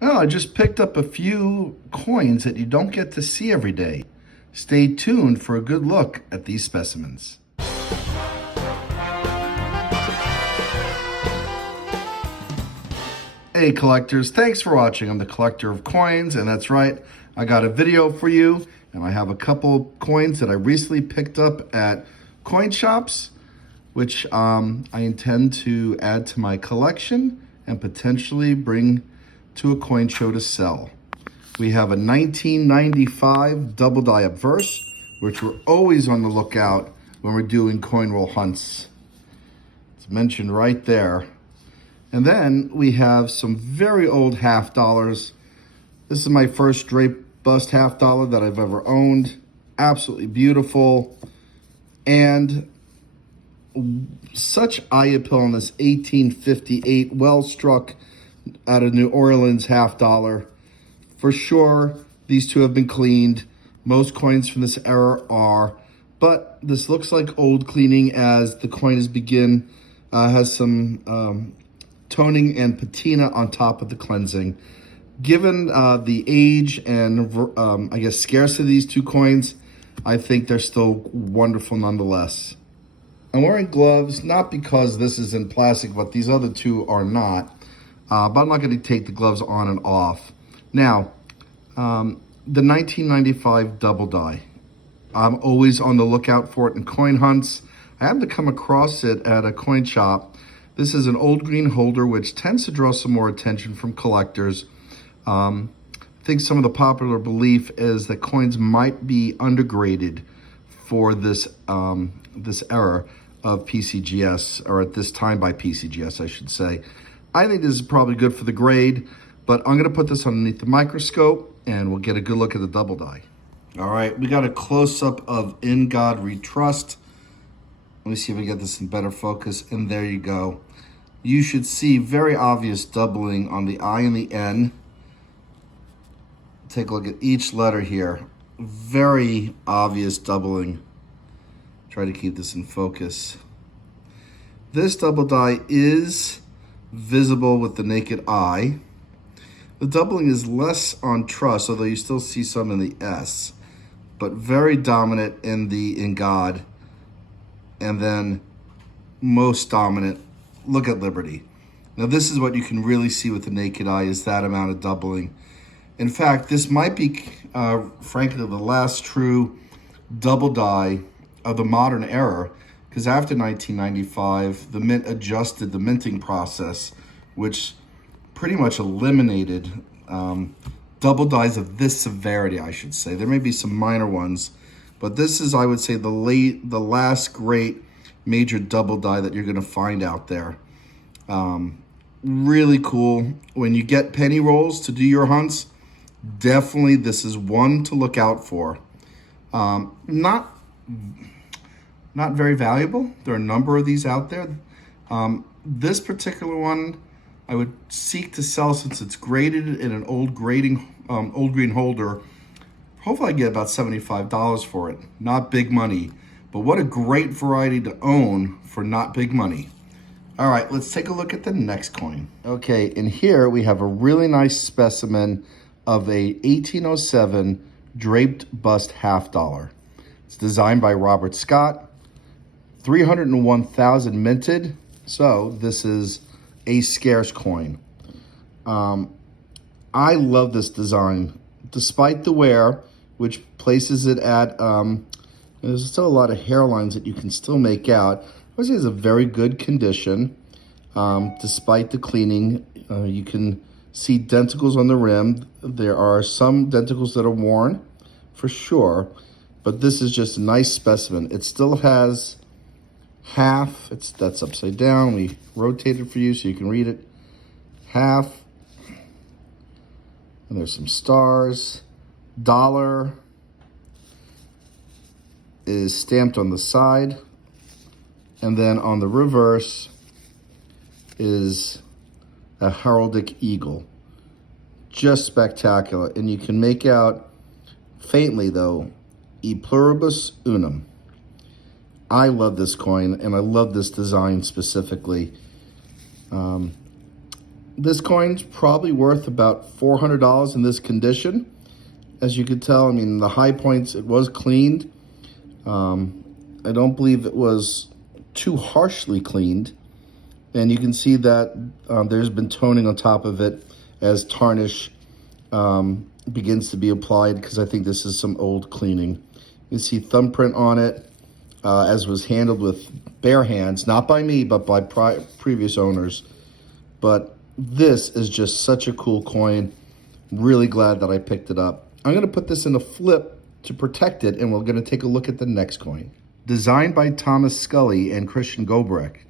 Well, I just picked up a few coins that you don't get to see every day. Stay tuned for a good look at these specimens. Hey collectors, thanks for watching. I'm the collector of coins, and that's right, I got a video for you, and I have a couple coins that I recently picked up at coin shops, which I intend to add to my collection and potentially bring to a coin show to sell. We have a 1995 double die obverse, which we're always on the lookout when we're doing coin roll hunts. It's mentioned right there. And then we have some very old half dollars. This is my first draped bust half dollar that I've ever owned. Absolutely beautiful. And such eye appeal on this 1858 well struck out of New Orleans half dollar. For sure, these two have been cleaned. Most coins from this era are, but this looks like old cleaning as the coin has some toning and patina on top of the cleansing. Given the age and I guess scarcity of these two coins, I think they're still wonderful nonetheless. I'm wearing gloves, not because this is in plastic, but these other two are not. But I'm not going to take the gloves on and off. Now, the 1995 double die. I'm always on the lookout for it in coin hunts. I happened to come across it at a coin shop. This is an old green holder, which tends to draw some more attention from collectors. I think some of the popular belief is that coins might be undergraded for this this era of PCGS, or at this time by PCGS, I should say. I think this is probably good for the grade, but I'm gonna put this underneath the microscope and we'll get a good look at the double die. All right, we got a close-up of In God We Trust. Let me see if we get this in better focus, and there you go. You should see very obvious doubling on the I and the N. Take a look at each letter here. Very obvious doubling. Try to keep this in focus. This double die is visible with the naked eye. The doubling is less on trust, although you still see some in the S, but very dominant in God, and then most dominant. Look at Liberty. Now this is what you can really see with the naked eye, is that amount of doubling. In fact, this might be, frankly, the last true double die of the modern era, because after 1995, the Mint adjusted the minting process, which pretty much eliminated double dies of this severity, I should say. There may be some minor ones, but this is, I would say, the last great major double die that you're going to find out there. Really cool. When you get penny rolls to do your hunts, definitely this is one to look out for. Not very valuable. There are a number of these out there. This particular one I would seek to sell, since it's graded in an old green holder. Hopefully I get about $75 for it. Not big money, but what a great variety to own for not big money. All right, let's take a look at the next coin. Okay, in here we have a really nice specimen of a 1807 draped bust half dollar. It's designed by Robert Scott, 301,000 minted, so this is a scarce coin. I love this design, despite the wear, which places it at, there's still a lot of hairlines that you can still make out. I would say it's a very good condition. Despite the cleaning, you can see denticles on the rim. There are some denticles that are worn, for sure, but this is just a nice specimen. It still has half, that's upside down. We rotate it for you so you can read it. Half, and there's some stars. Dollar is stamped on the side, and then on the reverse is a heraldic eagle. Just spectacular. And you can make out faintly though, E pluribus unum. I love this coin, and I love this design specifically. This coin's probably worth about $400 in this condition. As you could tell, I mean, the high points, it was cleaned. I don't believe it was too harshly cleaned. And you can see that there's been toning on top of it as tarnish begins to be applied, because I think this is some old cleaning. You see thumbprint on it, as was handled with bare hands, not by me, but by previous owners. But this is just such a cool coin. Really glad that I picked it up. I'm going to put this in a flip to protect it, and we're going to take a look at the next coin. Designed by Thomas Scully and Christian Gobrecht,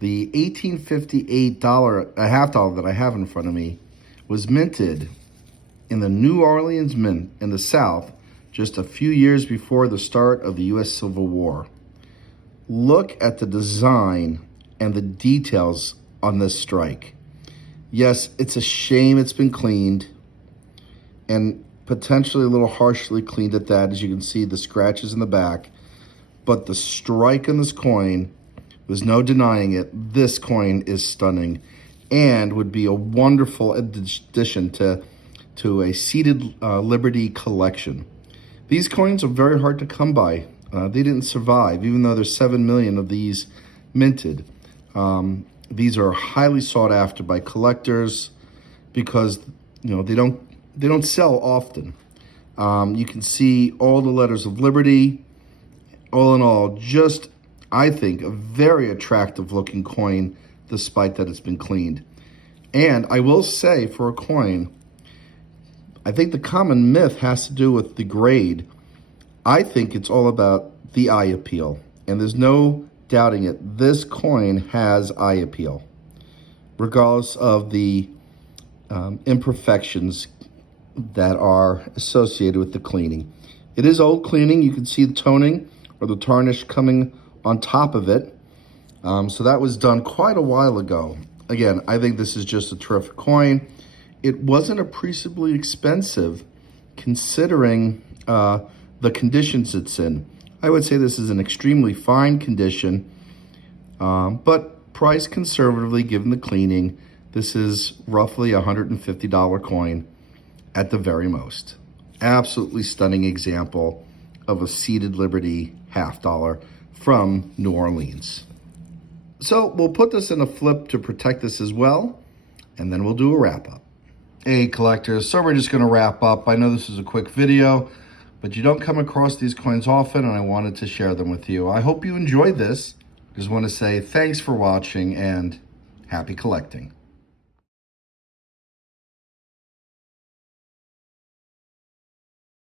the $1858 a half dollar that I have in front of me was minted in the New Orleans Mint in the South just a few years before the start of the U.S. Civil War. Look at the design and the details on this strike. Yes, it's a shame it's been cleaned, and potentially a little harshly cleaned at that, as you can see the scratches in the back. But the strike on this coin, there's no denying it. This coin is stunning and would be a wonderful addition to a seated Liberty collection. These coins are very hard to come by. They didn't survive, even though there's 7 million of these minted. These are highly sought after by collectors because they don't sell often. You can see all the letters of Liberty. All in all, just, I think, a very attractive looking coin, despite that it's been cleaned. And I will say, for a coin, I think the common myth has to do with the grade. I think it's all about the eye appeal, and there's no doubting it. This coin has eye appeal, regardless of the imperfections that are associated with the cleaning. It is old cleaning. You can see the toning or the tarnish coming on top of it. So that was done quite a while ago. Again, I think this is just a terrific coin. It wasn't appreciably expensive considering the conditions it's in. I would say this is an extremely fine condition, but priced conservatively given the cleaning. This is roughly a $150 coin at the very most. Absolutely stunning example of a seated Liberty half dollar from New Orleans. So we'll put this in a flip to protect this as well, and then we'll do a wrap up. Hey collectors, so we're just gonna wrap up. I know this is a quick video, but you don't come across these coins often, and I wanted to share them with you. I hope you enjoyed this. Just want to say thanks for watching and happy collecting.